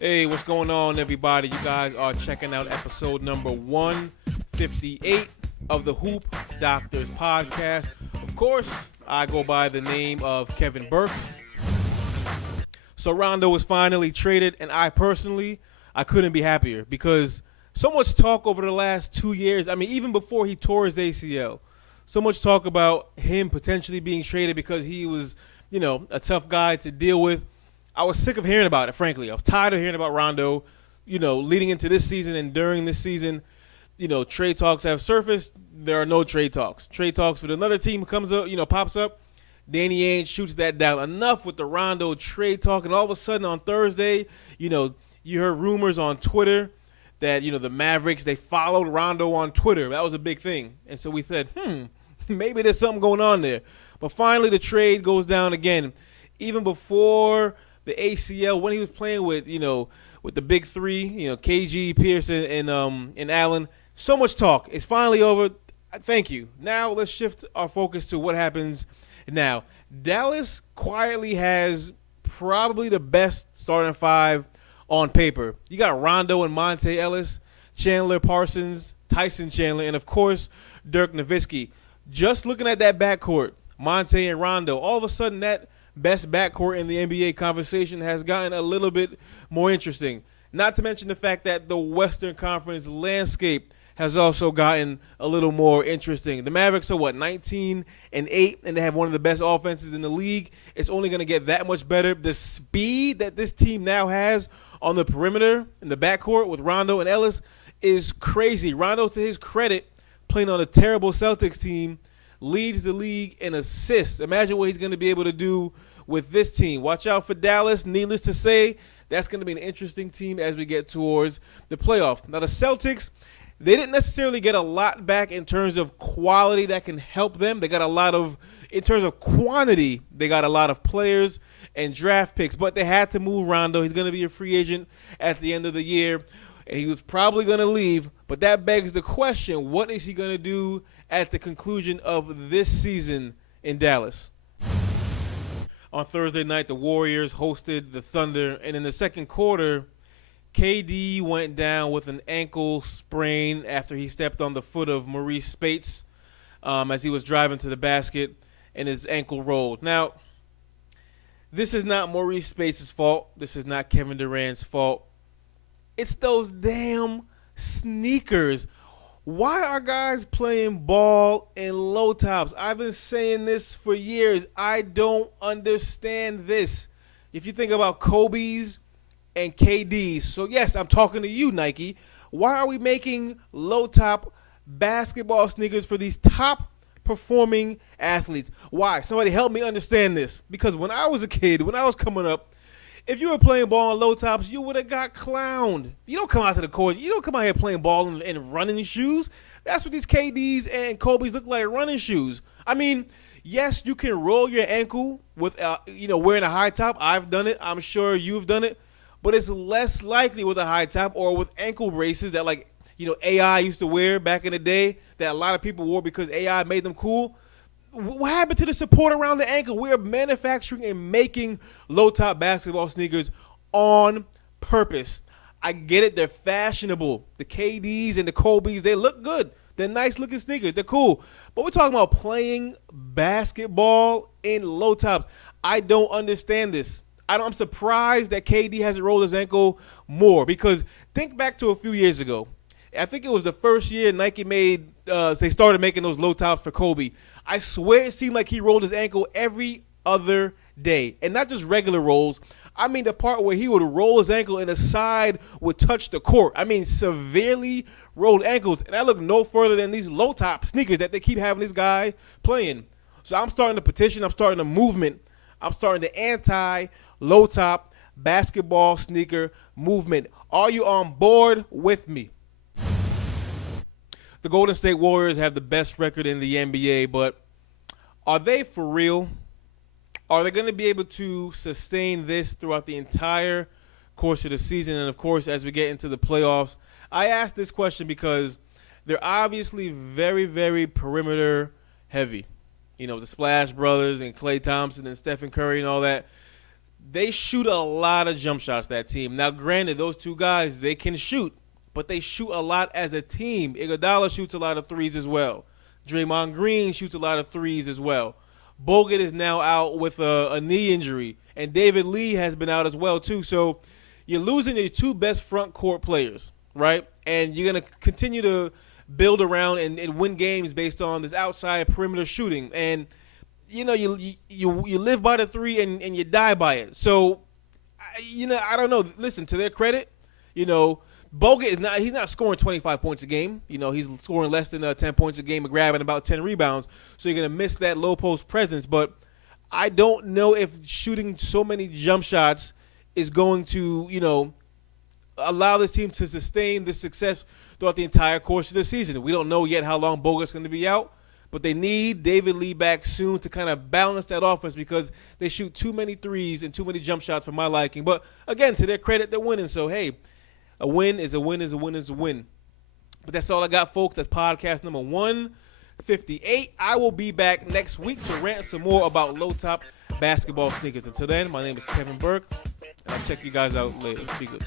Hey, what's going on, everybody? You guys are checking out episode number 158 of the Hoop Doctors podcast. Of course, I go by the name of Kevin Burke. So Rondo was finally traded, and I couldn't be happier because so much talk over the last 2 years. I mean, even before he tore his ACL, so much talk about him potentially being traded because he was, a tough guy to deal with. I was sick of hearing about it, frankly. I was tired of hearing about Rondo, leading into this season and during this season. Trade talks have surfaced. There are no trade talks. Trade talks for another team comes up, pops up. Danny Ainge shoots that down. Enough with the Rondo trade talk. And all of a sudden on Thursday, you heard rumors on Twitter that, the Mavericks, they followed Rondo on Twitter. That was a big thing. And so we said, maybe there's something going on there. But finally the trade goes down again. Even before the ACL, when he was playing with, with the big three, KG, Pearson, and Allen. So much talk. It's finally over. Thank you. Now let's shift our focus to what happens now. Dallas quietly has probably the best starting five on paper. You got Rondo and Monte Ellis, Chandler Parsons, Tyson Chandler, and, of course, Dirk Nowitzki. Just looking at that backcourt, Monte and Rondo, all of a sudden that best backcourt in the NBA conversation has gotten a little bit more interesting. Not to mention the fact that the Western Conference landscape has also gotten a little more interesting. The Mavericks are 19-8, and they have one of the best offenses in the league. It's only going to get that much better. The speed that this team now has on the perimeter in the backcourt with Rondo and Ellis is crazy. Rondo, to his credit, playing on a terrible Celtics team, leads the league in assists. Imagine what he's going to be able to do with this team. Watch out for Dallas. Needless to say, that's going to be an interesting team as we get towards the playoff. Now, the Celtics, they didn't necessarily get a lot back in terms of quality that can help them. They got a lot of, in terms of quantity, they got a lot of players and draft picks, but they had to move Rondo. He's going to be a free agent at the end of the year, and he was probably going to leave, but that begs the question, what is he going to do at the conclusion of this season in Dallas? On Thursday night, the Warriors hosted the Thunder, and in the second quarter, KD went down with an ankle sprain after he stepped on the foot of Maurice Spates as he was driving to the basket, and his ankle rolled. Now, this is not Maurice Spates' fault. This is not Kevin Durant's fault. It's those damn sneakers. Why are guys playing ball in low tops? I've been saying this for years. I don't understand this. If you think about Kobe's and KD's, so yes, I'm talking to you, Nike. Why are we making low top basketball sneakers for these top performing athletes? Why? Somebody help me understand this. Because when I was a kid, when I was coming up, if you were playing ball on low tops, you would have got clowned. You don't come out to the court. You don't come out here playing ball in running shoes. That's what these KDs and Kobe's look like, running shoes. I mean, yes, you can roll your ankle with, wearing a high top. I've done it. I'm sure you've done it. But it's less likely with a high top or with ankle braces that, AI used to wear back in the day that a lot of people wore because AI made them cool. What happened to the support around the ankle? We're manufacturing and making low-top basketball sneakers on purpose. I get it. They're fashionable. The KDs and the Kobe's, they look good. They're nice-looking sneakers. They're cool. But we're talking about playing basketball in low tops. I don't understand this. I'm surprised that KD hasn't rolled his ankle more because think back to a few years ago. I think it was the first year Nike they started making those low tops for Kobe. I swear it seemed like he rolled his ankle every other day. And not just regular rolls. I mean the part where he would roll his ankle and the side would touch the court. I mean severely rolled ankles. And I look no further than these low top sneakers that they keep having this guy playing. So I'm starting to petition. I'm starting a movement. I'm starting the anti-low top basketball sneaker movement. Are you on board with me? The Golden State Warriors have the best record in the NBA, but are they for real? Are they going to be able to sustain this throughout the entire course of the season. And, of course, as we get into the playoffs, I asked this question because they're obviously very, very perimeter heavy. You know, the Splash Brothers and Klay Thompson and Stephen Curry and all that. They shoot a lot of jump shots, that team. Now, granted, those two guys, they can shoot, but they shoot a lot as a team. Iguodala shoots a lot of threes as well. Draymond Green shoots a lot of threes as well. Bogut is now out with a knee injury, and David Lee has been out as well, too. So you're losing your two best front court players, right? And you're going to continue to build around and win games based on this outside perimeter shooting. And you know, you live by the three and you die by it. So, I don't know. Listen, to their credit, Bogut he's not scoring 25 points a game. He's scoring less than 10 points a game and grabbing about 10 rebounds. So you're going to miss that low post presence. But I don't know if shooting so many jump shots is going to, allow this team to sustain this success throughout the entire course of the season. We don't know yet how long Bogut's going to be out. But they need David Lee back soon to kind of balance that offense because they shoot too many threes and too many jump shots for my liking. But, again, to their credit, they're winning. So, hey, a win is a win is a win is a win. But that's all I got, folks. That's podcast number 158. I will be back next week to rant some more about low-top basketball sneakers. Until then, my name is Kevin Burke, and I'll check you guys out later. Be good.